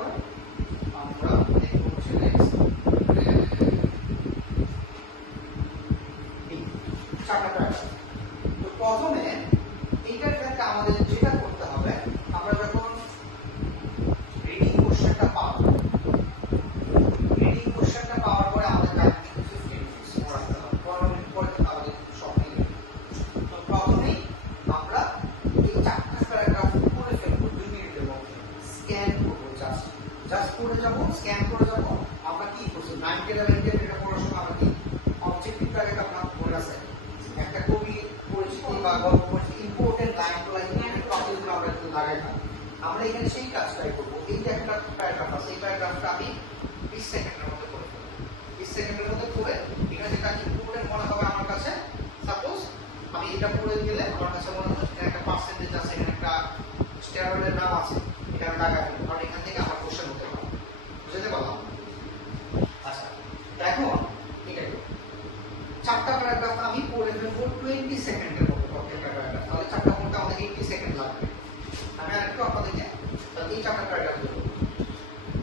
তারপরে আমরা দেখব হচ্ছে নেক্সট চারটা প্যারাগ্রাফ। তো প্রথমে এইটার ক্ষেত্রে আমাদের যেটা করতে হবে, আমরা যখন রিডিং কোশ্চেনটা পাবো, রিডিং কোশ্চেনটা পাওয়ার পরে আমাদের টাইম কিন্তু 15 মিনিটস রাখতে হবে, 15 মিনিট পরে আমাদের সব মিলে যাবে। তো প্রথমেই আমরা এই চারটা প্যারাগ্রাফ পড়ে ফেলবো 2 মিনিটের মধ্যে, স্ক্যান করবো, জাস্ট করে যাবো, স্ক্যান করে যাবো। আমরা কি করছি 9 টেন 11 এটা পড়ার সময় আমরা কি অবজেক্টিভ টার্গেট আপনার মনে আছে, একটা কবি পরিচিতি বা গল্প পরিচিতি ইম্পর্টেন্ট লাইনগুলো ইম্পর্টেন্ট টপিকগুলো আমরা একটু লাগাই না, আমরা এখানে সেই কাজটাই করবো। এই যে একটা প্যারাগ্রাফ আছে, এই প্যারাগ্রাফটা আমি 20 সেকেন্ডের মধ্যে করে ফেলবো। 20 সেকেন্ডের মধ্যে করে এখানে যেটা ইম্পর্টেন্ট মনে হবে আমার কাছে, সাপোজ আমি এটা পড়ে গেলে আমার কাছে মনে হচ্ছে এখানে একটা পার্সেন্টেজ আছে, এখানে একটা স্টেরয়েডের নাম আছে, এটা আমি লাগাই ফেলবো, কারণ এখান থেকে আমার কোশ্চেন হতে পারে। বুঝতে পারলাম? আচ্ছা, এখন ঠিক আছে, চারটা প্যারাগ্রাফ আমি পড়ে ফেলবো 20 সেকেন্ডের মধ্যে প্রত্যেকটা প্যারাগ্রাফ, তাহলে চারটা পড়তে আমাদের 80 সেকেন্ড লাগবে। আমি আরেকটু আপনাদেরকে তাহলে এই চারটা প্যারাগ্রাফ দেবো,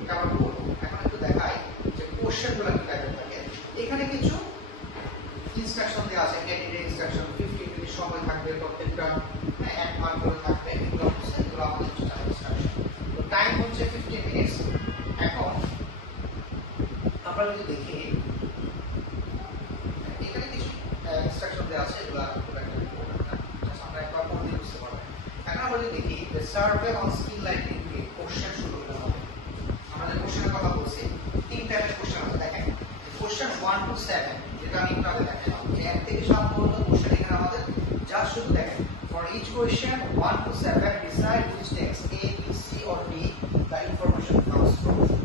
এটা আমরা পড়বো। এখন একটু দেখাই যে কোশ্চেনগুলো কি টাইপের থাকে। এখানে কিছু ইনস্ট্রাকশন দেওয়া আছে, ক্যান্ডিডেট ইনস্ট্রাকশন, 15 মিনিট সময় থাকবে, প্রত্যেকটা 1 মার্ক করে থাকবে, এগুলো হচ্ছে এগুলো আমাদের ইনস্ট্রাকশন। তো টাইম হচ্ছে 15 মিনিটস। এখন আমরা যদি দেখি এখানে কিছু ইনস্ট্রাকশন দেওয়া আছে, এগুলো আমরা একবার পড়ে বুঝতে পারবো। এখন আমরা যদি দেখি সার্ভে অন স্কিল লাইটিং দিয়ে কোশ্চেন শুরু করতে হবে। আমরা যে কোশ্চেনের কথা বলছি, 3 টাইপের কোশ্চেন আছে। দেখেন কোশ্চেন 1 to 7, যেটা আমি একটু আগে দেখালাম, যে 1 থেকে 7 পর্যন্ত কোশ্চেন এখানে আমাদের জাস্ট শুধু দেখেন, for each question 1 to 7 decide which text A, B, C or D the information comes from.